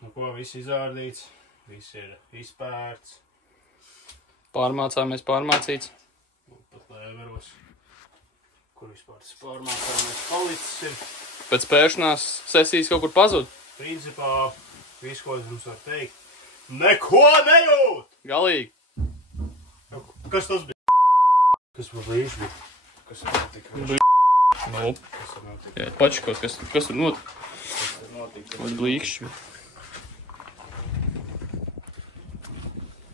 Nu ko, viss izārdīts, viss ir izpērts. Pārmācāmies pārmācīts. Pat lēveros, kur vispār tas pārmācāmies palicis ir. Pēc pēšanās sesijas kaut kur pazud? Principā, viss, ko es jums varu teikt, neko nejūt! Galīgi. Kas tas bija? Kas par brīžu bija? Kas ir notika? Nu, jā, pačikos, kas tur notika? Kaut blīkšķi.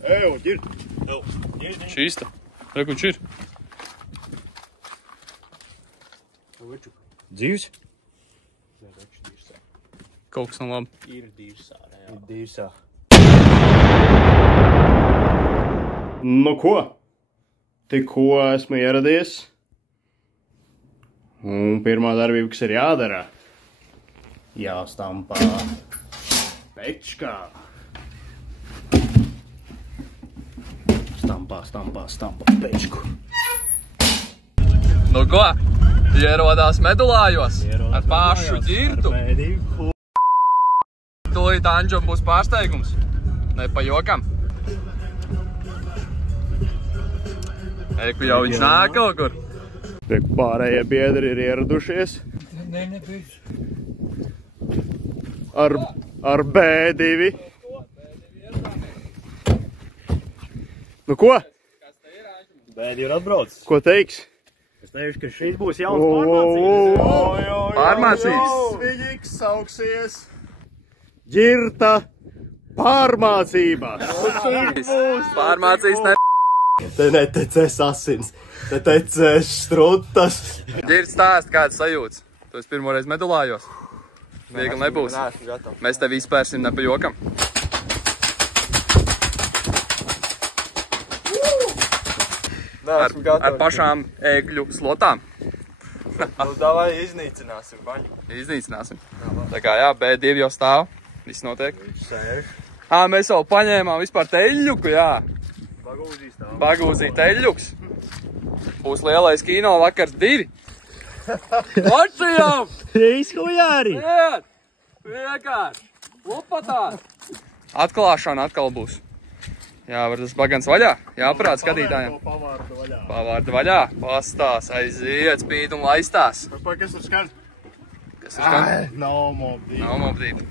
Eju, ģir! Čīsta. Rekuč ir. Dzīvs? Kaut kas nav labi. Ir dīrsā, jā. Ir dīrsā. Nu ko? Tikko esmu ieradies. Un pirmā darbība, kas ir jādara, jāstampā pečkā. Stampā pečku. Nu ko? Ierodās medulājos ar pašu ģirtu. Tūlīt Anģom būs pārsteigums. Ne pa jokam. Eiku jau viņš nāk kaut kur. Tiek pārējie biedri ir ieradušies. Ar B2. Nu ko? B2 ir atbraucis. Ko teiks? Es teikšu, ka šīs būs jauns pārmācības. Pārmācības. Sviģiks sauksies ģirta pārmācības. Pārmācības ne... Te netecēs asins, te tecēs strutas. Ģirt stāst, kāds sajūts. Tu esi pirmoreiz medulājos. Viegli nebūs. Mēs tevi izpērsim ne pa jokam. Ar pašām ēgļu slotām. Nu, davai iznīcināsim baņu. Iznīcināsim. Tā kā jā, B2 jau stāv. Viss notiek. Sēž. Mēs jau paņēmām vispār teļļuku, jā. Bagūzī stāv. Bagūzī teļļuks. Būs lielais kino vakars 2. Lačījām! Izhujāri! Iet! Vienkārši! Lopatā! Atklāšana atkal būs. Jā, var tas bagans vaļā. Jāparāda skatītājiem. Pavārdu vaļā. Pastās, aiziet, spīd un laistās. Kas ir skan? Kas ir skan? Nav mobdība. Nav mobdība.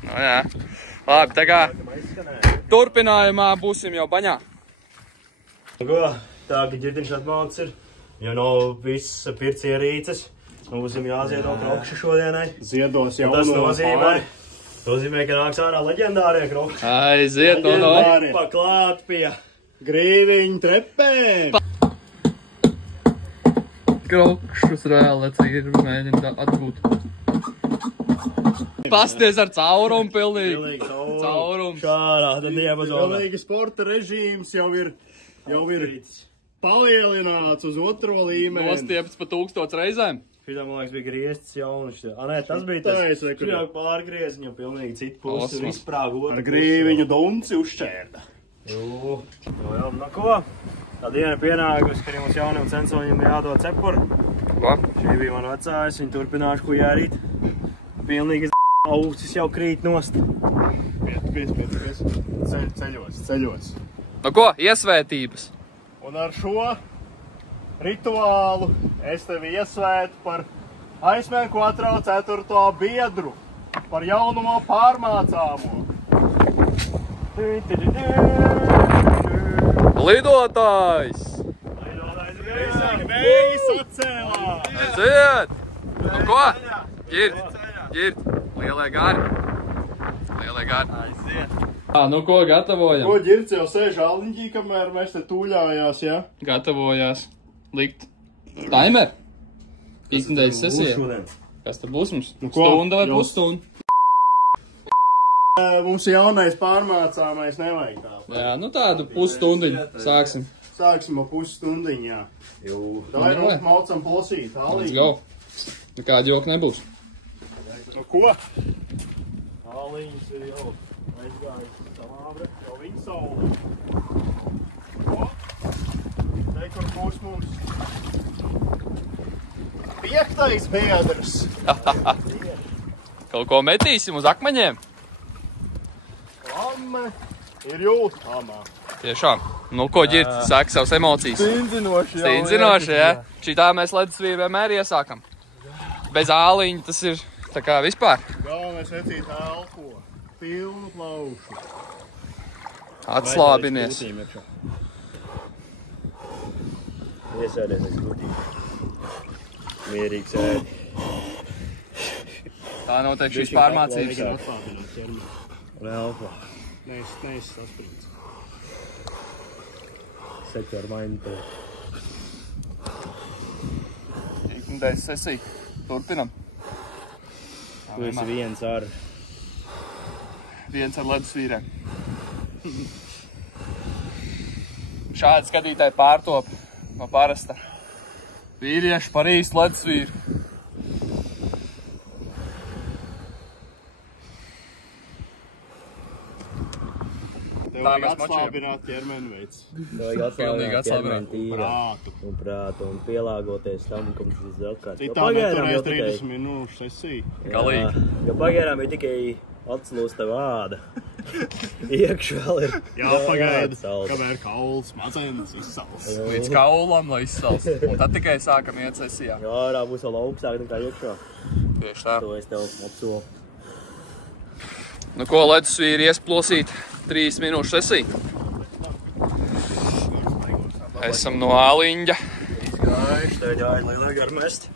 Nu jā. Labi, tā kā turpinājumā būsim jau baņā. Ko? Tā, ka ģirtiņš atmaucis ir, jo nav viss pirts ierīces. Būsim jāziedo krokši šodienai. Ziedos jau Tas nozīmē, ka nāks ārā leģendārie krokši. Aiziet, no. Paklāt pie grīviņu trepēm. Krokšus reāli ir mēģina atgūt. Pasties ar caurumu pilnīgi. Caurums. Šārā, tad diapazonā. Pilnīgi sporta režīms jau ir palielināts uz otro līmeni. Nostiepts pa 1000 reizēm. Šitā, man liekas, bija griezts jauns. Nē, tas bija tas. Šitā pārgrieziņu jau pilnīgi citu pusi ir izprāgu otru. Ar grīviņu dunci uzšķērda. Jā, nu ko? Tā diena pienākusi, ka jums jauniem censoņiem jādod cepuri. Ko? Šī bija man vecājas, viņi turpināšu ko jārīt. Pilnīgi augstis jau krīt nost. Pies. Ceļos. Nu ko, iesvētības? Un ar šo rituālu es tevi iesvētu par aizmēku 4. biedru, par jaunumo pārmācāmo. Lidotājs! Vējas atcēlās! Aiziet! Nu ko? Ģirt! Lielie gari! Aiziet! Nu ko, gatavojam? Ko ģirts jau sēž aldiņķī, kamēr mēs te tūļājās, jā? Gatavojās likt timer. Iknedēļas sesija. Kas tad būs mums? Stunda vai pusstunda? Mums jaunais pārmācāmais nevajag tā. Jā, nu tādu pusstundiņu sāksim. Sāksim ar pusstundiņu, jā. Davai maucam plosīt, Alī. Let's go. Nekāda joka nebūs. Nu ko? Alīņas ir jau aizgājis salābre, jau viņa saule. Ko? Te, kur būs mums 5. biedrs. Kaut ko metīsim uz akmeņiem. zeme ir jūtama. Tiešām. Nu, ko ģirt, saka savas emocijas. Stindzinoši, jā. Šitā mēs ledusvīru vienmēr iesākam. Bez āliņa tas ir tā kā vispār. Galvenais vecīt elpo. Pilnu plaušu. Atslābinies. Iesēdies aiz gudīgi. Mierīgs ēdi. Tā noteikti šīs pārmācības. Un elpo. Neesi saspringts. Seķi ar maini to. Iknedēļas sesija. Turpinam. Tu esi viens ar ledusvīrēm. Šādi skatītāji pārtop no parasta vīriešu par īstu ledusvīru. Tev vajag atslābināt ķermeni veids. Tev vajag atslābināt ķermeni tīra un prātu un pielāgoties tam, ka mums viss atkārt. Citā neturēs 30 minūšu sesiju. Galīgi. Jo pagaidām ir tikai atslūst tev āda. Iekš vēl ir jāpagaida, kamēr kauls, macenis izsals. Līdz kaulam, lai izsals. Un tad tikai sākam iet sesijā. Jā, ārā būs vēl augstāk nekā iekšā. Tieši tā. To es tev apsolu. Nu ko, ledusvīri iesplosīt 3 minūšu sesiju. Esam no āliņģa. Izgājuši, tev jāiet, lai negar mest.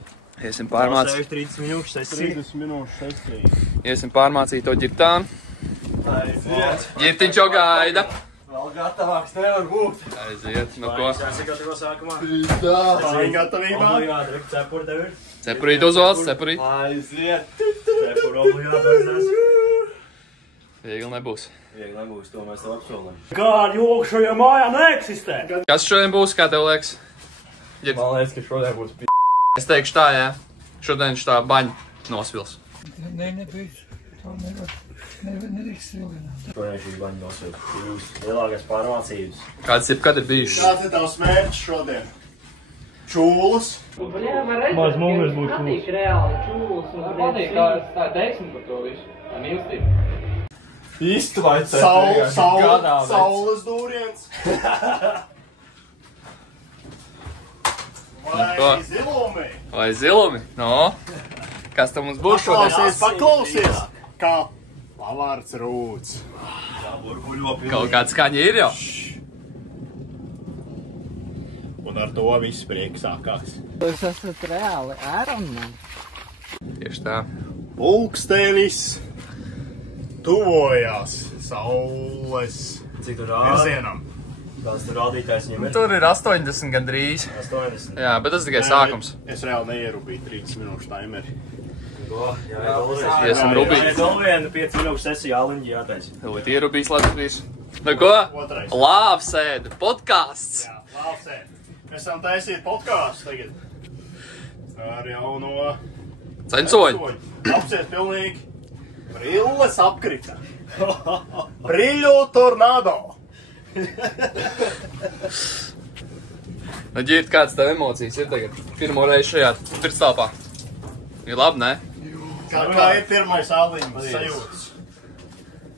Iesim pārmācīt. 30 minūšu sesiju. 30 minūšu sesiju. Iesim pārmācīt to ģirtānu. Ģirtiņš jau gaida. Vēl gatavāks nevar būt. Aiziet, nu ko? Es esi gatavo sākumā. Tā gatavībā. Obligāti, rek, cepuri tev ir. Cepurīt uzvalds, cepurīt. Aiziet. Cepuri obligāti aiznās. Viegli nebūs. Viegli nebūs, to mēs tev apsolam. Kāda joga šajā mājā neeksistē? Kas šodien būs, kā tev liekas? Man liekas, ka šodien būs Es teikšu tā, jā. Šodien šitā baņa nosvils. Nebīdz. Tā nedrīkst svilgināt. Šodien šī baņa nosvils. Jūs lielākais pārmācības. Kad ir bijuši? Kāds ir tavs mērķis šodien? Čūlas? Maz mūgurs būtu patīk reāli čūlas un Patīk, tā ir teiksme par to visu. Tā mīlestība. Iztvaicēt. Saules dūriens. Vai zilumi? Vai zilumi? No. Kas tam mums būs šodien? Paklausies, kā pavārds rūts. Kaut kāds skaņa ir jau. Un ar to viss prieks sākās. Jūs esat reāli Ironman. Tieši tā. Pulkstenis tuvojās saules Cik tur rāda? virzienam. Kāds tur rādītājs viņam ir? Tur ir 80 gandrīz. 80. Jā, bet tas tikai sākums. Es reāli neierubīju 30 minūšu taimeri. Iesim rubīt. Vēl vienu 5 minūšu sesiju āliņģi jātaisa. Tev ierubīs ledusvīrs. Nu ko? Otrais. Lāvsēde, podcasts. Jā, lāvsēt. Mēs esam taisīt podkāstu tagad. Ar jauno Censoņu. Apsies pilnīgi. Brilles apkrita. Briļu tornado. Nu, ģirt, kāds tev emocijas ir tagad? Pirmo reizi šajā pirkstāpā. Ir labi, ne? Kā ir pirmais āliņas sajūtas?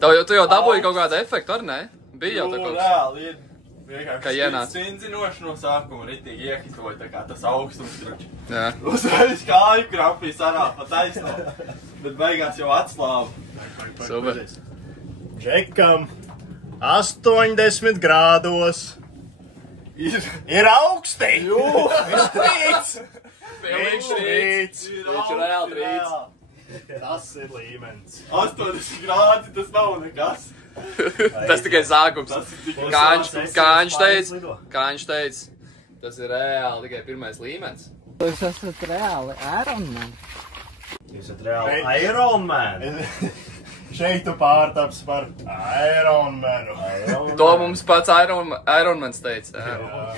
Tu jau dabūji kaut kādu efektu, ar ne? Bija jau tā kaut kas. Reāli ir. Vienkārši Kā ienāc. Stindzinoši no sākuma ritīgi iehitoja tā kā tas augstums truči. Jā. Uzreiz kāju krapī sarā pa taisno. Bet beigās jau atslāva. Super. Džekam 80 grādos. Ir augsti! Viņš trīc! Viņš trīc. Viņš ir reāli trīc. Tas ir līmenis. 80 grādi tas nav nekas. Tas tikai sākums. Tas ir tikai Kā viņš teica, tas ir reāli tikai pirmais līmenis. Jūs esat reāli Ironman. Jūs esat reāli Ironman. Šeit tu pārtaps par Ironmanu. To mums pats Ironmans teica.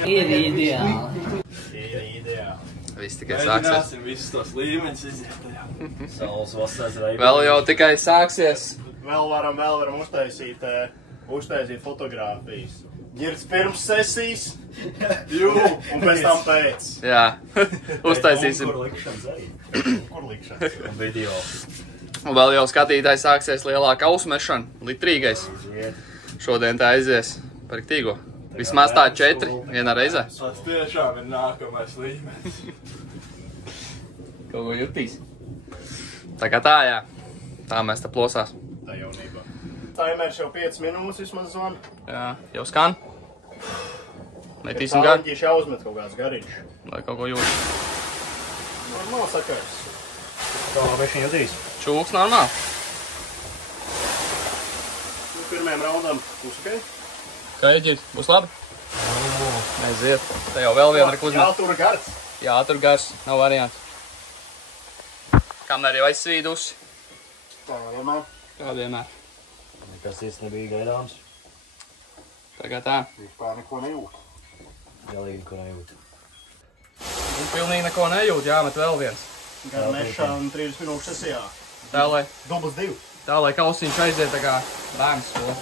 Ir ideāli. Ir ideāli. Viss tikai sāksies. Mēģināsim visus tos līmeņus iziet. Saules vasarās reibī. Vēl jau tikai sāksies. Vēl varam uztaisīt fotogrāfijas. Girds pirms sesijas. Un pēc tam pēc. Jā. Uztaisīsim. Kur likšanas arī. Kur likšanas? Video. Un vēl jau skatītāji sāksies lielāka ausmešana, litrīgais. Šodien tā aizies par riktīgo. Vismaz tā 4 vienā reizē. Tas tiešām ir nākamais līmenis. Kaut ko jutīs. Tā kā tā, jā. Tā mēs te plosās. Tā jaunībā. Taimērs jau 5 minūtes vismaz zvana. Jā, jau skan. Metīsim garu. Tāļņķīši jāuzmet kaut kāds gariņš. Lai kaut ko jūt. Normāli sakars. Kā viņš viņu jutīs? Čūks normāli. Pirmajam raundam būs ok? Kā ieģirt? Būs labi? Aiziet. Te jau vēl viena uzmet. Jātur gars. Jātur gars. Nav variantu. Kamēr jau aizsvīdusi. Tā vienmēr. Kā vienmēr. Nekas īsti nebija gaidāms. Tagad tā. Vispār neko nejūt. Galīgi neko nejūt. Un pilnīgi neko nejūt. Jāmet vēl viens. Gara mešana 30 minūšu sesijā. Tā, lai... Dubls 2. Tā, lai kausiņš aiziet tā kā bērns skolu.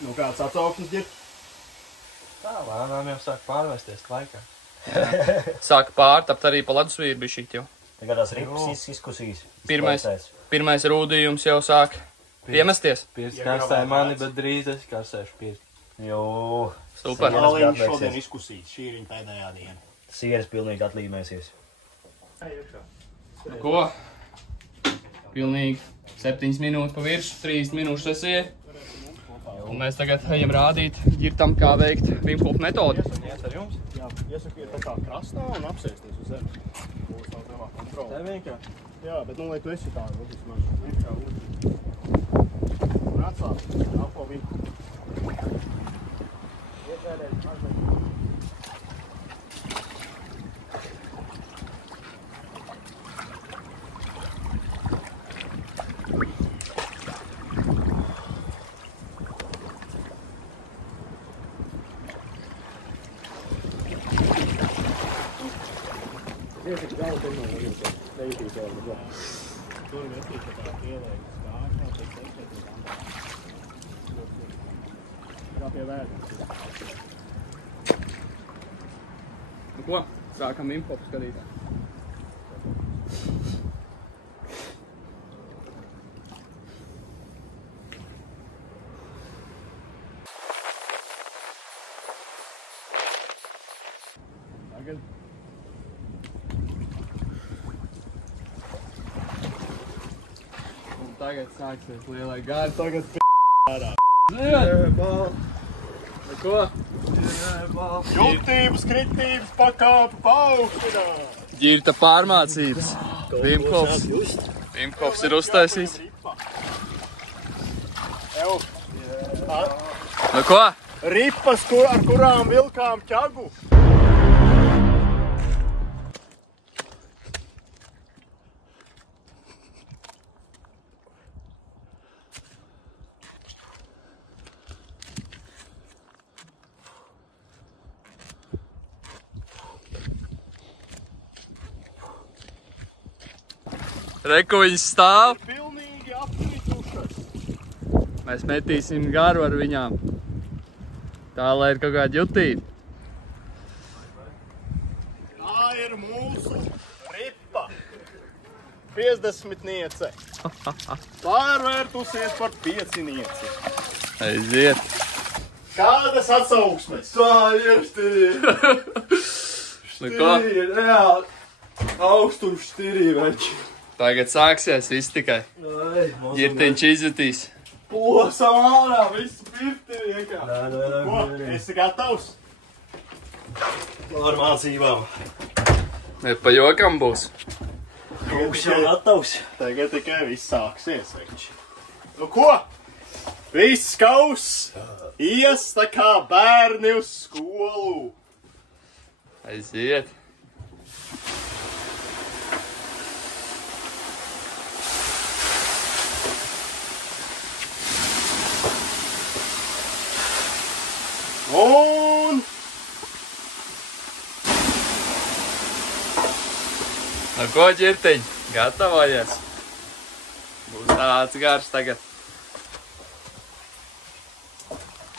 Nu kāds atsauksmes ģir? Tā, lēnām jau sāk pārvēsties laikā. Sāka pārtapt arī pa ledusvīru bišķīt jau. Tagad tās ripas izkusīs. Pirmais rūdījums jau sāk piemesties. Pirts karstāja mani, bet drīz es karsēšu pirts. Jo. Super. Maliņš šodien izkusīts. Šī ir viņa pēdējā diena. Sieras pilnīgi atlīmēsies. Ko? Pilnīgi 7 minūtes pa viršu, 30 minūšu sesija. Un mēs tagad ejam rādīt ģirtam, kā veikt Wim Hof metodi. Iet ar jums? Jā, iesaku ir tā kā krastā un apsēsties uz zemes. Būs tā zemā kontrola. Tā vienkārši. Jā, bet nu, lai tu esi tādu, varbūt man vienkā ūdeni. Un atsāk, apo Wim Hof. Ietērēt, mazliet. Iesaka galvu pirmā, nejūtīs jau, bet vēl. Tur vietīt, ka tā pielējas kākā, tad teikšēt uz andā. Kā pie vērtības. Nu ko? Sākam Wim Hof skatīt. Tagad. Tagad sāksies lielai gari. Tagad ārā. Ko? Jutības, kritības, pakāpu, paaugstināt. Ģirta pārmācības. Wim Hofs. Wim Hofs ir uztaisīts. Ew. Nu ko? Ripas, ar kurām vilkām ķagu. Reku viņas stāv. Pilnīgi apkritušas. Mēs metīsim garu ar viņām. Tā, lai ir kaut kāda jutība. Tā ir mūsu ripa. 50-niece. Pārvērtusies par 5-nieci. Aiziet. Kādas atsauksmes? Tā ir štirī. Nu ko? Štirī, reāli. Augstums štirī, veči. Tagad sāksies viss tikai. Ģirtiņš izjutīs. Plosam ārā, viss pirti vienkārši. Ko? Esi gatavs? Ar mācībām. Ne pa jokam būs. Būs jau gatavs. Tagad tikai viss sāksies, veči. Nu ko? Viss kaus ies tā kā bērni uz skolu. Aiziet. Un... Nu ko, ģirtiņ? Gatavojies. Būs tāds gars tagad.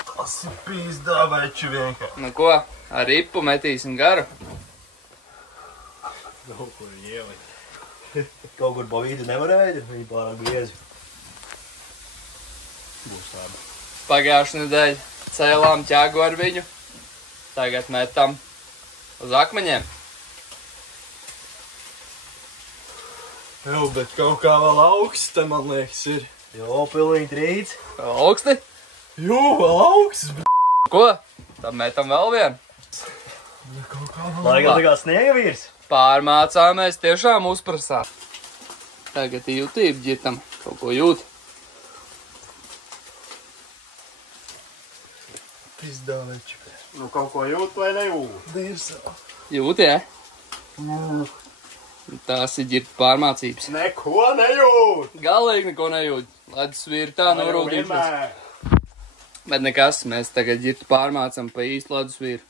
Tas ir pīzdā, veči vienkārši. Nu ko, ar ripu metīsim garu. Kaut kur ielikt. Kaut kur pa vidu nevarēja, viņi pārāk griezi. Būs tāda. Pagājušajā nedēļā cēlām ķēgu ar viņu. Tagad metam uz akmeņiem. Jā, bet kaut kā vēl augsts te, man liekas, ir. Jo, pilnīgi trīts. Vēl augsti? Jū, vēl augsts, Ko? Tad metam vēl vienu. Laikam tā kā sniega vīrs. Pārmācāmies, tiešām uzprasām. Tagad jūtību ģitam. Kaut ko jūt. Pizdāveču. Nu, kaut ko jūt vai nejūt? Dirsā. Jūt, jā? Tās ir ģirta pārmācības. Neko nejūt! Galīgi neko nejūt. Ledus vīri tā norūdījušies. Bet nekas, mēs tagad ģirtu pārmācam pa īstu ledus vīru.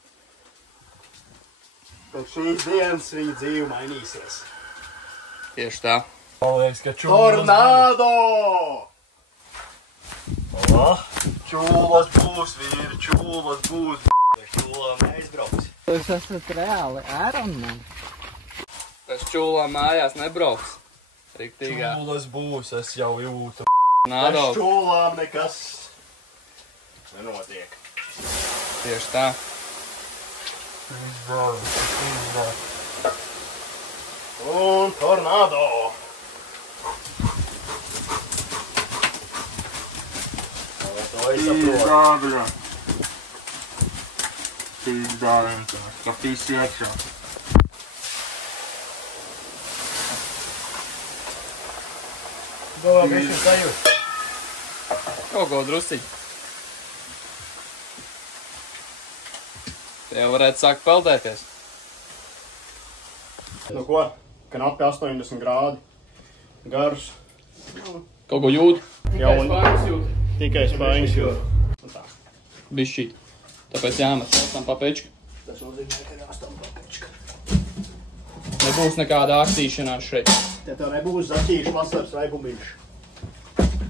Pēc šīs dienas viņa dzīve mainīsies. Tieši tā. Man liekas, ka Tornādo! Čūlas būs, vīri, čūlas būs. Čūlām neizbrauks. Jūs esat reāli Ironman. Pēc čūlām mājās nebrauks. Riktīgā. Čūlas būs, es jau jūtu. Nādo. Bez čūlām nekas nenotiek. Tieši tā. Un tornādo! To es saprotu. Ka visi iekšā. Galvā bišķi sajūt. Kaut ko drusciņ. Te jau varētu sākt peldēties. Nu ko? Knapi 80 grādi. Garš. Kaut ko jūt. Jau spāņas jūt. Tikai spāņas jūt. Bišķīt. Tāpēc jāmet tam papečku. Tas nozīmē, ka jāstam papečka. Nebūs nekāda aktīšanās šeit. Te tev nebūs zaķīšu vasaras raibumiņš.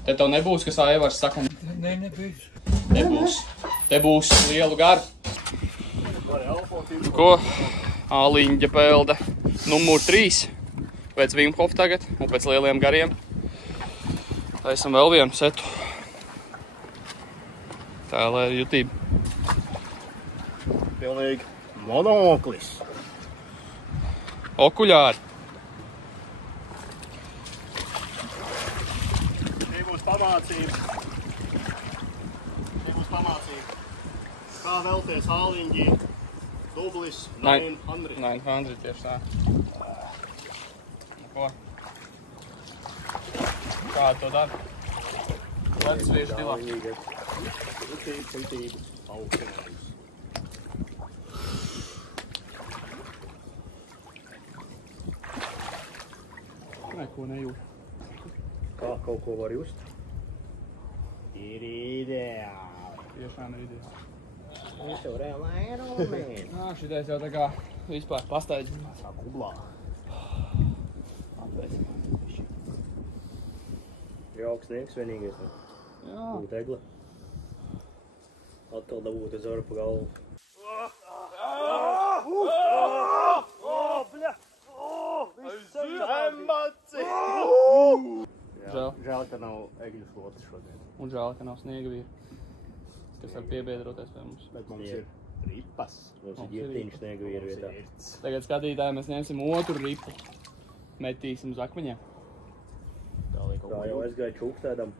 Te tev nebūs, kas Aivars saka. Nē, nebūs. Nebūs. Te būs lielu garu. Ko? Āliņģa pelde numur 3. Pēc Wim Hof tagad un pēc lieliem gariem. Taisam vēl vienu setu. Tā, lai ir jutība. Pilnīgi monoklis. Okuļāri. Tie būs pamācības. Kā velties āliņģī dublis 900. 900 tieši tā. Ko? Kā to dara? Ledus vīrs stilā. Jutība, augšanājums. Neko nejūt. Kā kaut ko var just? Ir ideāli. Tiešām ir ideāli. Jūs jau reāli Ironman. Nā, šitais jau tā kā vispār pastaidzināts. Tā kublā. Jauks sniegs vienīgais. Jā. Būt egla. Atkal dabūt uz oru pa galvu. Žēl, ka nav egļu flotes šodien. Un žēl, ka nav sniega vīra, kas var piebiedroties pie mums. Bet mums ir ripas. Mums ir ģirtiņš sniega vīra vietā. Tagad skatītāji mēs ņemsim otru ripu. Metīsim uz akmeņiem. Tā jau aizgāja čūkstēdam.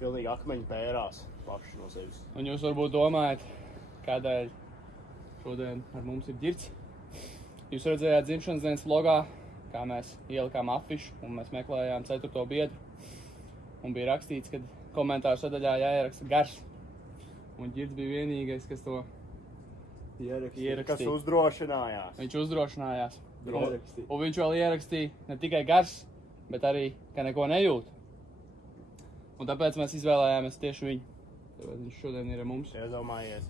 Pilnīgi akmeņi pērās paši no sevis. Un jūs varbūt domājat, kādēļ šodien ar mums ir ģirts. Jūs redzējāt dzimšanas dienas vlogā, kā mēs ielikām afišu un mēs meklējām 4. biedru. Un bija rakstīts, ka komentāru sadaļā jāieraksta gars. Un ģirts bija vienīgais, kas to ierakstīja. Kas uzdrošinājās. Viņš uzdrošinājās. Un viņš vēl ierakstīja ne tikai gars, bet arī, ka neko nejūt. Un tāpēc mēs izvēlējāmies tieši viņu. Tāpēc viņš šodien ir ar mums. Iedomājies,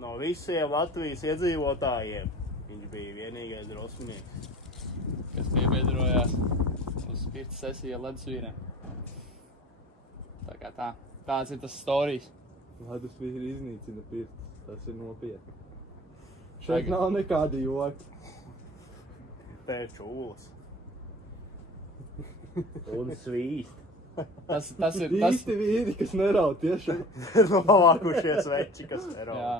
no visiem Latvijas iedzīvotājiem viņš bija vienīgais drosmīgs. Kas piebiedrojās uz spirta sesiju ar ledus vīriem. Tā kā tā. Tāds ir tas storijas. Ledus vīri iznīcina pirts. Tas ir nopietni. Šeit nav nekādi joki. te ir čūlas. Un svīst. Tas ir Īsti vīri, kas neraud tiešām. Novākušies veči, kas neraud. Jā.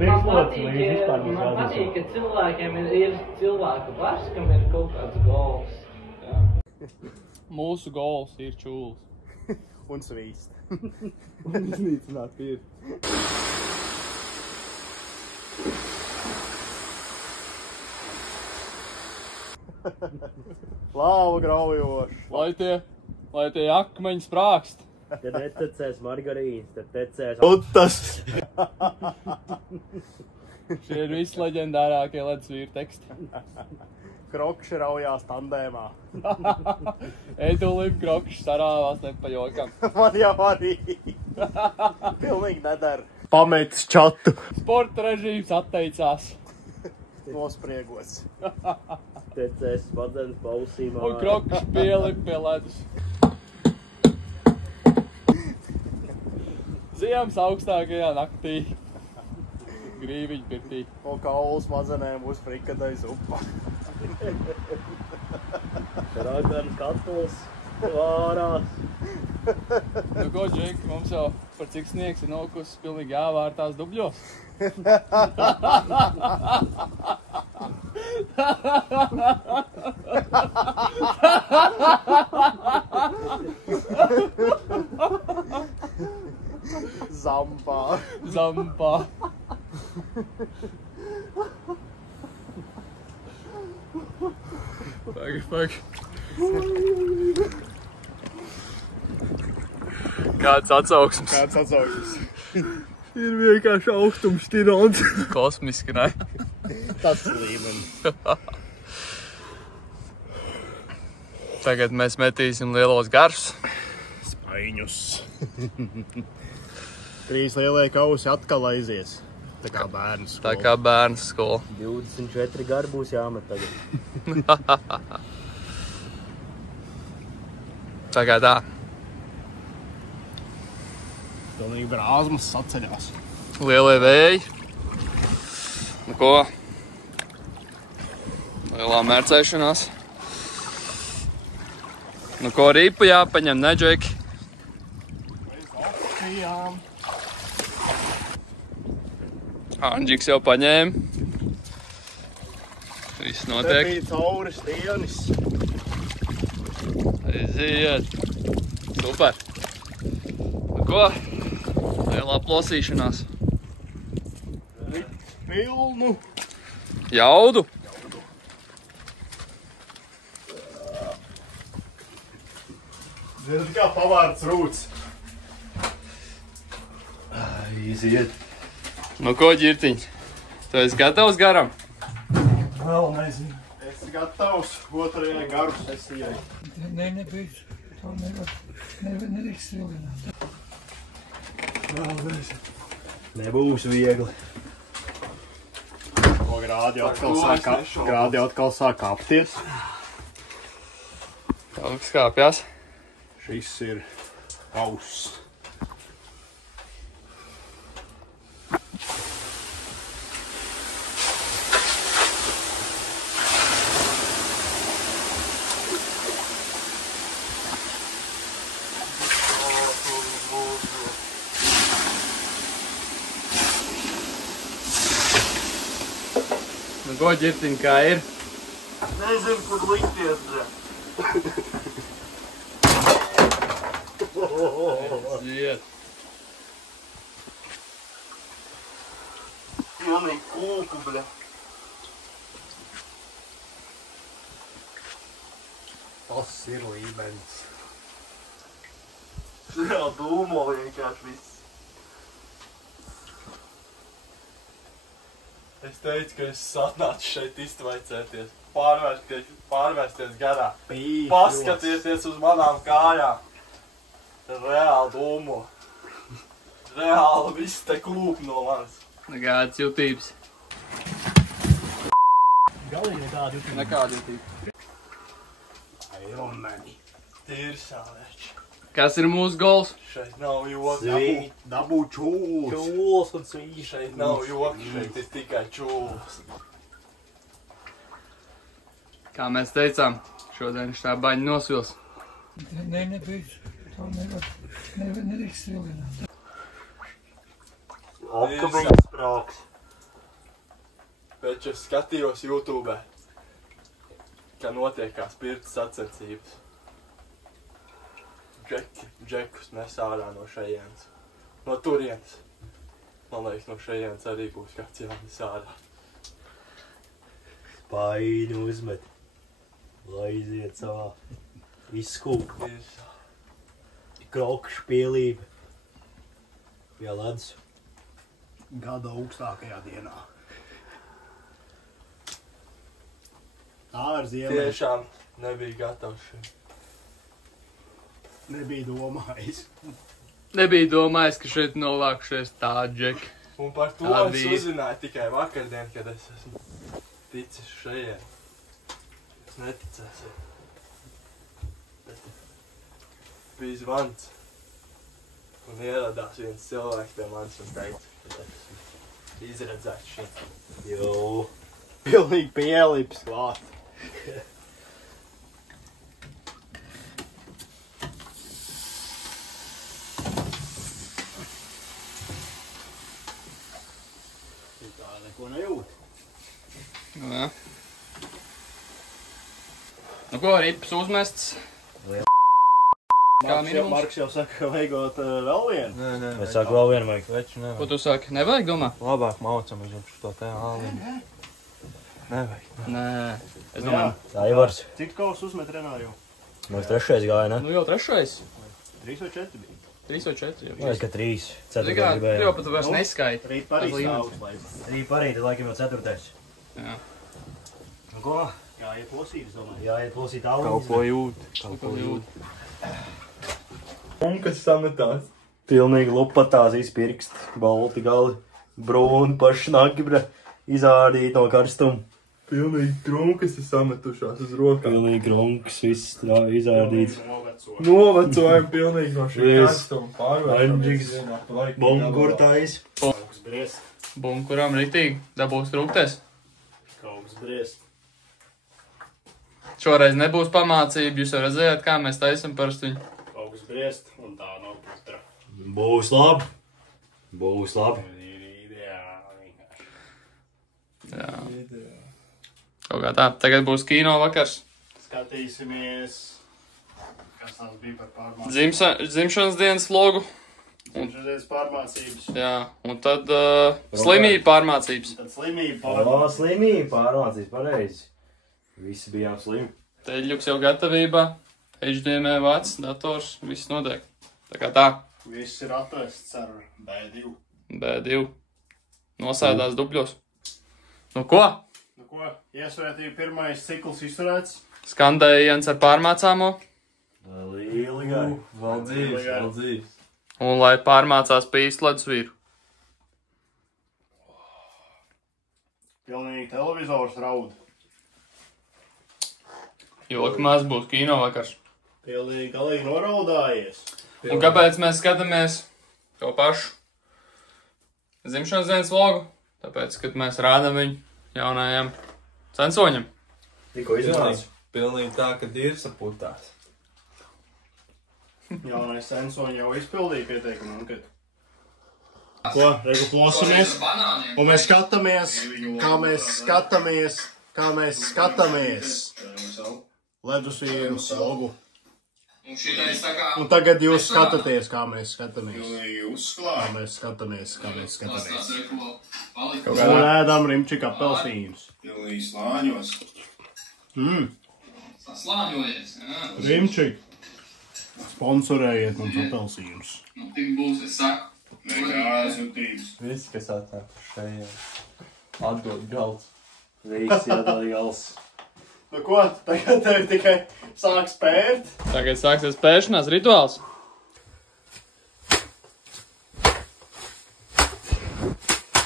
Man patīk, ka cilvēkiem ir cilvēku bars, kam ir kaut kāds gols. Mūsu gols ir čūls. Un svīst. Un iznīcināt ir. Lāva graujoši. Lai tie akmeņi sprākst. Kad netecēs margarīns, tad tecēs... Utas! Šie ir visi leģendārākie ledus vīru teksti. Krokši raujās tandēmā. Eitulim krokšs sarāvās ne pa jokam. Man jau arī. Pilnīgi nedara. Pametis čatu. Sporta režīms atteicās. Nospriegots. Tecēs smadzenes pausīm. Un krokšs pielip pie ledus. Ziemas augstākajā naktī. Grīviņu pirtī. Un kaulu smadzenēm uz frikadei zupa. Ragans katls vārās. Nu ko, Džek, mums jau par cik sniegs ir nokusis pilnīgi jāvārtās dubļos? Zampā. Zampā. Pagi. Kāds atsauksmes? Ir vienkārši augstums tirons. Kosmiski, ne? Tas līmenis. Tagad mēs metīsim lielos garus. Spaiņus. 3 lielie kausi atkal aizies. Tā kā bērnu skola. Tā kā bērnu skola. 24 gari būs jāmet tagad. Tā kā tā. Pilnīgi brāzmas saceļās. Lielie vēji. Nu ko? Lielā mērcēšanās. Nu ko, ripu jāpaņem, ne, Džeki? Opcijām. Anģiks jau paņēma. Viss Te notiek. bija cauri stienis. Aiziet. Super. Nu ko? Lielā plosīšanās. Pilnu. Jaudu. Zini, kā pavārds rūts. Aiziet. Nu ko, ģirtiņ? Tu esi gatavs garam? Vēl nezinu. Esi gatavs otrajai garu sesijai. Nebeidz. To nedrīkst vilgināt. Vēl nezinu. Nebūs viegli. Ko grādi atkal sāk kāpties. Kaut kas kāpjas. Šis ir auss. Nu ko, ģirtiņ, kā ir? Nezinu, kur likties, dre. Aiziet. Pilnīgi kūku, bļa. Tas ir līmenis. Jā, dūmo vienkārši viss. Es teicu, ka es atnācu šeit iztvaicēties, pārvērsties garā. Paskatieties uz manām kājām. Reāli dūmo. Reāli viss te klūp no manis. Nekādas jutības. Galīgi nekādu jutības. Nekāda jutība. Ironmeni. Tīri sāvēči. Kas ir mūsu gols? Šeit nav joki. Dabū čūls. Čūls un svīši. Šeit nav joki, šeit ir tikai čūls. Kā mēs teicām, šodien šitā baņa nosvils. Nebeidzot. Tā nedrīkst vilināt. Apkabīgs sprāks. Pēc es skatījos YouTube, kā notiekās pirts sacensības. Džekus nes ārā no šejienes. No turienes. Man liekas, no šejienes arī būs kāds jānes ārā. Paini uzmet. Lai iziet savā izskūp. Kroku špielība. Pie ledus. Gada augstākajā dienā. Tā ir ziemē. Tiešām nebija gatavs šim. Nebija domājis. Nebija domājis, ka šeit novākšies tā džeki. Un par to es uzzināju tikai vakardien, kad es esmu ticis šajien. Es neticēsiet. Bet bija zvans. Un ieradās viens cilvēks pie manis un teica, ka es esmu izredzēts šeit. Jo, pilnīgi pielips klāt. Tā neko nejūt. Jā. Nu ko, rips uzmests. Marks jau saka, ka vajagot vēl vienu. Nē. Es saku, vēl vienu vajag. Veču nevajag. Ko tu saki? Nevajag, domā? Labāk maucam uz šo te āliņu. Nevajag. Nē. Es domāju. Tā Ivars. Cik kaus uzmet Renāri jau? Mums trešais gāja, ne? Nu jau trešais. 3 vai 4 bija. 3 vai 4. Vai, ka 3. Ceturtais Jau gribējām. pat vairs neskaiti. Rīt parīt stāvus, lai. Rīt parīt, laikam jau ceturtais. Jā. Nu ko? Jāiet plosīt, es domāju. Jāiet plosīt āliņas. Kaut ko jūt. Kaut ko jūt. Un kas sametās? Pilnīgi lupatās izpirkst, balti gali, brūni paši nagibra, izārdīt no karstuma. Pilnīgi trunkas ir sametušās uz rokām. Pilnīgi krunkas, viss tā izārdīts. Novecojam pilnīgi no šī karstuma. Anģiks, bunkurtais. Kauks briest. Bunkuram ritīgi. Dabūs trūkties. Kauks briest. Šoreiz nebūs pamācība. Jūs jau redzējāt, kā mēs taisam parasti viņu. Kauks briest un tā nav putra. Būs labi. Būs labi. Ir ideāli. Jā. Kaut kā tā. Tagad būs kino vakars. Skatīsimies, kas tas bija par pārmācības. Dzimšanas dienas vlogu. Dzimšanas dienas pārmācības. Jā. Un tad slimība pārmācības. Tad slimība O, slimība pārmācības, pareizi. Visi bijām slimi. Teļļuks jau gatavībā. HDMI vats, dators, viss notiek. Tā kā tā. Viss ir atrasts ar B2. B2. Nosēdās dubļos. Nu ko? Nu ko, iesvētīja pirmais cikls izturēts. Skandējiens ar pārmācāmo. Lieli gari. Vēl dzīves. Un lai pārmācās pa īstu ledus vīru. Pilnīgi televizors raud. Joka maz būs kino vakars. Pilnīgi galīgi noraudājies. Un kāpēc mēs skatāmies to pašu dzimšanas dienas vlogu? Tāpēc, kad mēs rādam viņu jaunajam censoņam. Tikko iznāca. Pilnīgi tā, ka dirs saputās. Jaunais censoņi jau izpildīja pieteikumu anketu. Ko? Reiku plosimies. Un mēs skatāmies. Ledus vīru logu. Un tagad jūs skatāties, kā mēs skatāmies. Kā mēs skatāmies. Un ēdam rimčika apelsīnus. Slāņos. Slāņojies, jā. Rimčik. Sponsorējiet mums apelsīnus. Nu, tik būs, es saku. Nekādas jutības. Visi, kas atnāk šeit, atdod galds. Visi atdod gals. Nu ko, tagad tevi tikai sāks pērt? Tagad sāksies pēršanās rituāls.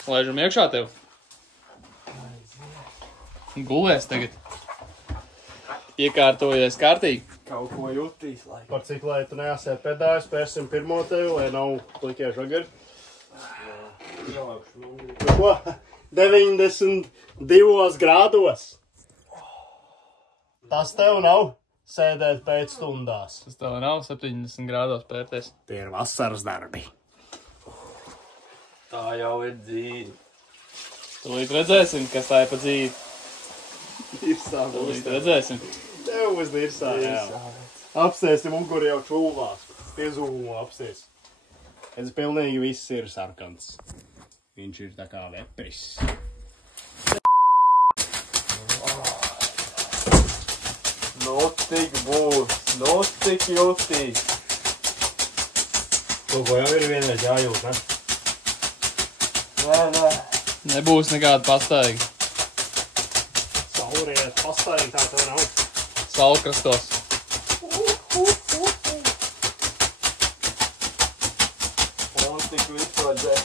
Laižam iekšā tev. Gulēs tagad. Iekārtojies kārtīgi. Kaut ko jutīs, lai. Par cik, lai tu neasē pedājas, pērsim pirmo tevi, lai nav plikie žagari. Nu ko, 92 grādos. Tas tev nav sēdēt pēc stundās. Tas tev nav 70 grādos pērties. Tie ir vasaras darbi. Tā jau ir dzīve. Tūlīt redzēsim, kas tā ir pa dzīvi. Dirsā. Tūlīt redzēsim. Tev uz dirsā, jā. Apstēsim uguri jau čūvās. Piezūmu apstēs. Es pilnīgi viss ir sarkans. Viņš ir tā kā vepris. Nu tik būs, nu tik jutīs. To, ko jau ir vienreiz jājūt, ne? Nē. Nebūs nekāda pastaigi. Sauriet, pastaigi tā tev nav. Saulkrastos. Un tik vispārdēs.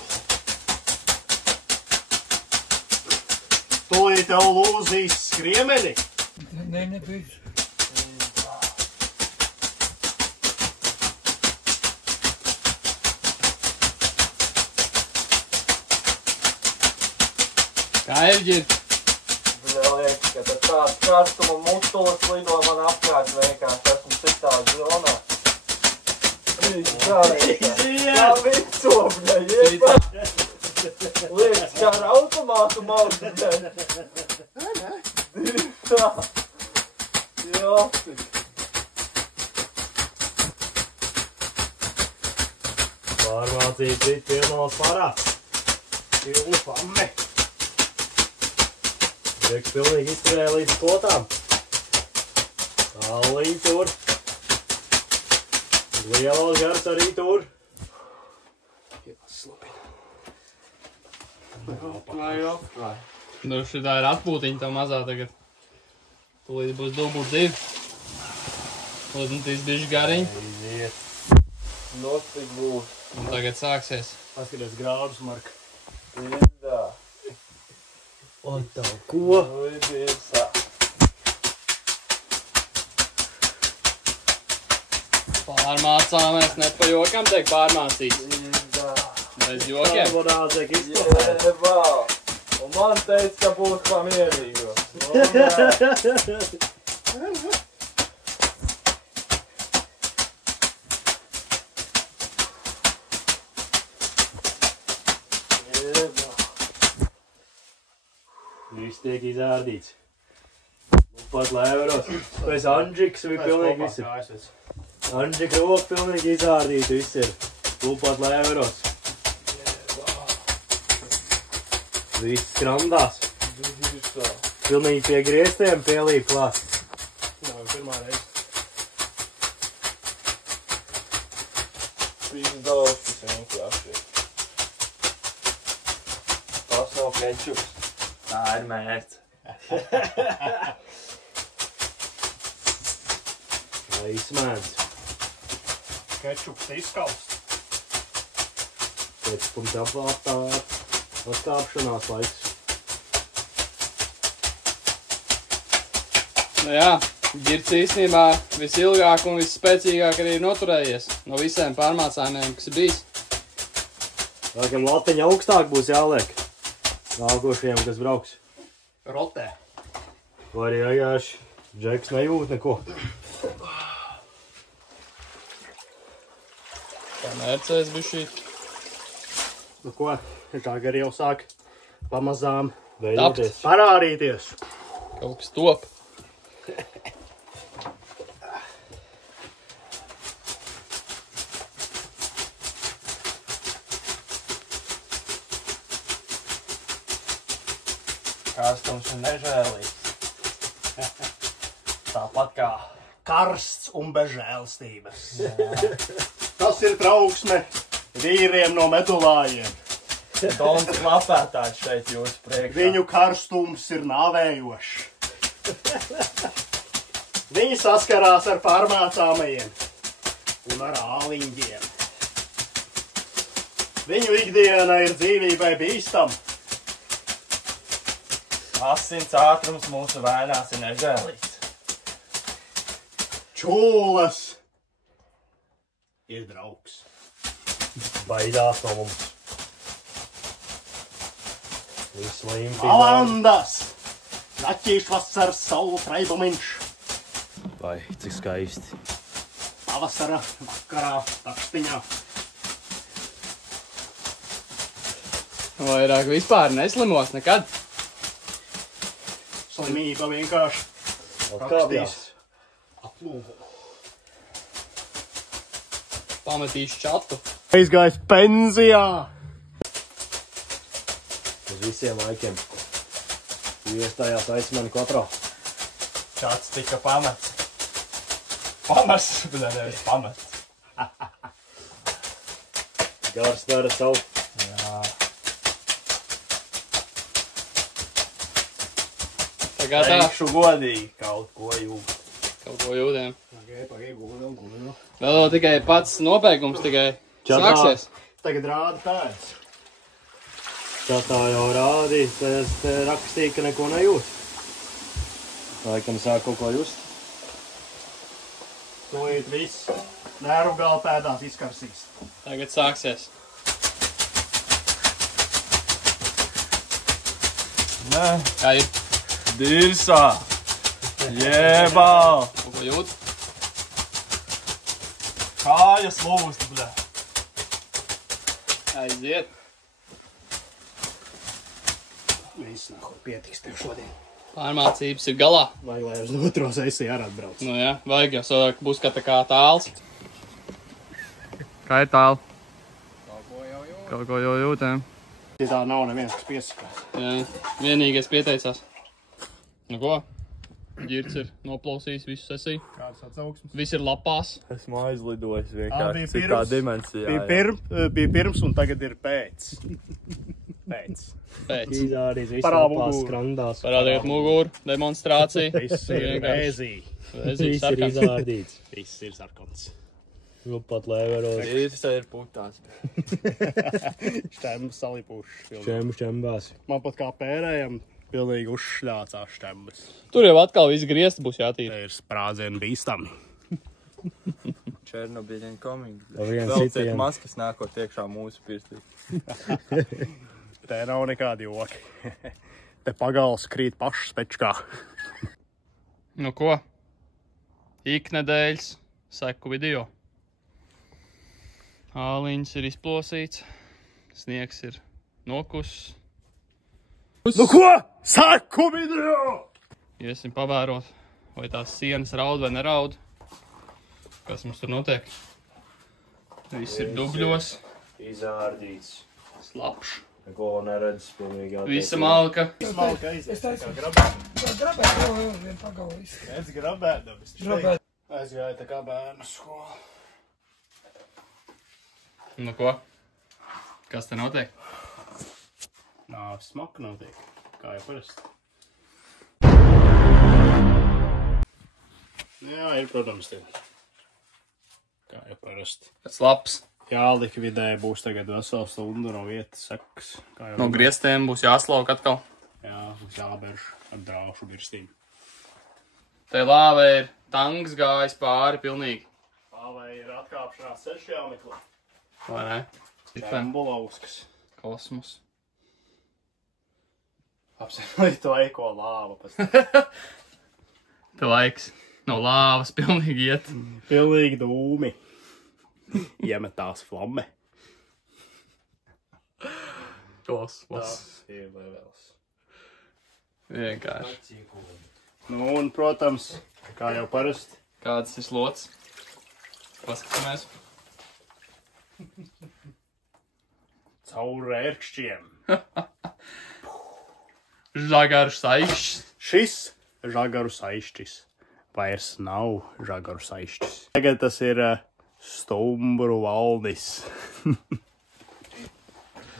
Tūlīt tev lūzīs skriemeni. Nē, nebeidzot. Kā ir, ģir? Liekas, ka tad tāds karstuma mutulis lido man apkārt vienkārši. Esmu citā zonā. Kā vicobļa, ieba. Liekas, kā ar automātu maudu. Tā. Jāsik. Pārmācīt citu piemāls parāds. Pilnu pamme. Prieks pilnīgi izturēja līdz potām. Tālī tur. Lielos gars arī tur. Jāslapina. Apklāj. Nu, šitā ir atpūtiņa tā mazā tagad. Tūlīt būs dubult divi. Uzmetīs bišķi gariņu. Aiziet. Nu tik būs. Un tagad sāksies. Paskaties grādus, Marka. Idā. Oi, tā ko? Uidiesā. Pārmācāmies, ne pa jokam tiek pārmācīts. Idā. Bez jokiem. Karbonāts tiek izplatēts. Jebā. Un man teica, ka būs pamierīgo. Viss tiek izārdīts. Nu pat lēveros. Pēc Andžiks bija pilnīgi visi. Andžika roka pilnīgi izārdīta viss ir. Nu pat lēveros. Viss skrandās. Pilnīgi pie griestiem pielīp klāt. Jā, pirmā reize. Viss daudz, kas vienkārši. Tas nav kečups. Tā ir mērķis. Lai izsmēdz. Kečups izskaust. Pēc punkta atkāpšanās laiks. Nu jā, ģirts īstenībā visilgāk un visspēcīgāk arī ir noturējies no visiem pārmācājumiem, kas ir bijis. Laikam latiņa augstāk būs jāliek. Nākošajiem, kas brauks. Rotē. Vai arī aigāši Džeks nejūt neko. Tā mērcēs bišķīt. Nu ko, tagad arī jau sāk pamazām veidoties. Parādīties. Kaut kas top. Karstums ir nežēlīgs. Tāpat kā Karsts un bez žēlstības. Tas ir trauksme vīriem no medulājiem. Dons klapētājs šeit jūsu priekšā. Viņu karstums ir nāvējošs. Viņi saskarās ar pārmācāmajiem un ar āliņģiem. Viņu ikdiena ir dzīvībai bīstam. Asins ātrums mūsu vēnās ir nežēlīgs. Čūlas ir draugs. Baidās no mums. Alandas! Naķīšu vasaras saulu traibumiņš. Vai, cik skaisti. Pavasara vakarā, takstiņā. Vairāk vispār neslimos nekad. Slimība vienkārši. Rakstīs. Aplūko. Pametīšu čatu. Aizgājis pensijā. Uz visiem laikiem. Iestājās aizmani kotro. Čats tika pamets. Pamets, bet nevis pamets. Gars dara savu. Jā. Tagad tā. Teikšu godīgi, kaut ko jūt. Kaut ko jūtiem. Pagai, gulinu. Vēl tikai pats nobeigums tikai sāksies. Tagad rāda pēc. Čatā jau rādīja, te rakstīja, ka neko nejūt. Laikam sāk kaut ko just. Tūlīt viss nervu gala pēdās izkarsīs. Tagad sāksies. Nē. Kā ir? Dirsā. Jebā. Kaut ko jūt? Kājas lūst, bļa. Aiziet. Viss nākot pietiks tev šodien. Pārmācības ir galā. Vajag, lai uz otro sesiju arī atbrauc. Nu jā, vajag jau savāk būs kā tā kā tāls. Kā ir tāli? Kaut ko jau jūtēm. Tā nav neviens, kas piesakās. Jā, vienīgais pieteicās. Nu ko? Ģirds ir noplausījis visu sesiju. Kāds atsauksmes? Viss ir lapās. Esmu aizlidojis Bija vienkārši pirms. citā dimensijā. Bija pirms un tagad ir pēc. Pēc. Izādīs visu lapās skrandās. Parādījot muguru, demonstrācija. Viss ir vēzī. Viss ir izārdīts. Viss ir sarkons. Pat leveros. Īsti ir putās. Štemmas salipuši. Čembās. Man pat kā pērējam pilnīgi uzšļācās štemmas. Tur jau atkal viss griezti būs jātīra. Te ir sprādzieni bīstami. Černobiļiņa coming. Vēl Vēl citiem. ciet maskas nākot iekšā mūsu pirstī. Te nav nekādi joki. Te pagals krīt pašas pečkā. Nu ko? Iknedēļas seku video. Āliņas ir izplosīts. Sniegs ir nokuss. Nu ko? Seku video! Iesim pavērot, vai tās sienas raud vai neraud. Kas mums tur notiek? Viss ir dubļos. Izārdīts. Slapš. Neko neredz, pilnīgi jātiek. Visa malka. Malka aizies. Es taisu. Tā kā grabēt. Grabēt, jau vien pagaujas. Redz grabēt, dabas. Grabēt. Aizgāja tā kā bērnu skola. Nu ko? Kas te notiek? Nāves smaka notiek, kā jau parasti. Jā, ir, protams, tie. Kā jau parasti. Tas labs. Jālikvidē būs tagad vesela stundu no vietas sekas. No griestiem būs jāslauk atkal. Jā, būs jāberž ar draušu birstīm. Te lāvē ir tanks gājis pāri pilnīgi. Lāvē ir atkāpšanās ceļš jāmeklē. Vai ne? Čembulauskas. Kosmos. Apsiemot to eko lāva pēc. Te laiks no lāvas pilnīgi iet. Pilnīgi dūmi. Iemetās flamme. Kosmos. Tas ir levels. Vienkārši. Nu un, protams, kā jau parasti. Kāds ir slots? Paskatāmies. Caur ērkšķiem. Žagaru saišs. Šis žagaru saišķis vairs nav žagaru saišķis. Tagad tas ir stumbru valnis.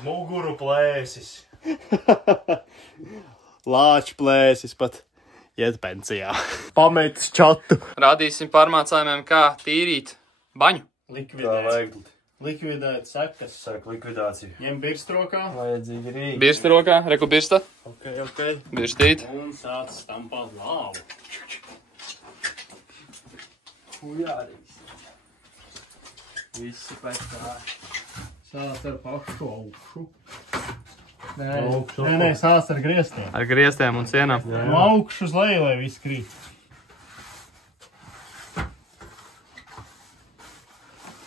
Muguru plēsis. Lāču plēsis pat iet pensijā. Pametis čatu. Rādīsim pārmācājumiem, kā tīrīt baņu. Likvidēt sekas. Saka likvidāciju. Ņem birstrokā. Vajadzīgi rīki. Birsta rokā, reku birsta. Ok. Birstīt. Un sāc stampāt lāvu. Hujārīs. Visi pēc tā. Sāc ar pašu augšu. Nē, sāc ar griestiem. Ar griestiem un sienām. No augšu uz leju, lai viss krīt.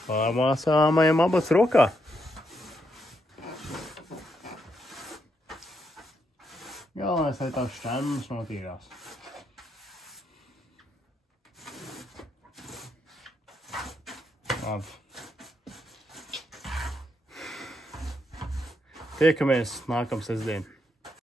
Pārmāsāmajam abas rokā. Galvenais, lai tās šķēmas notīrās. Labi. Tiekamies nākamā sestdien.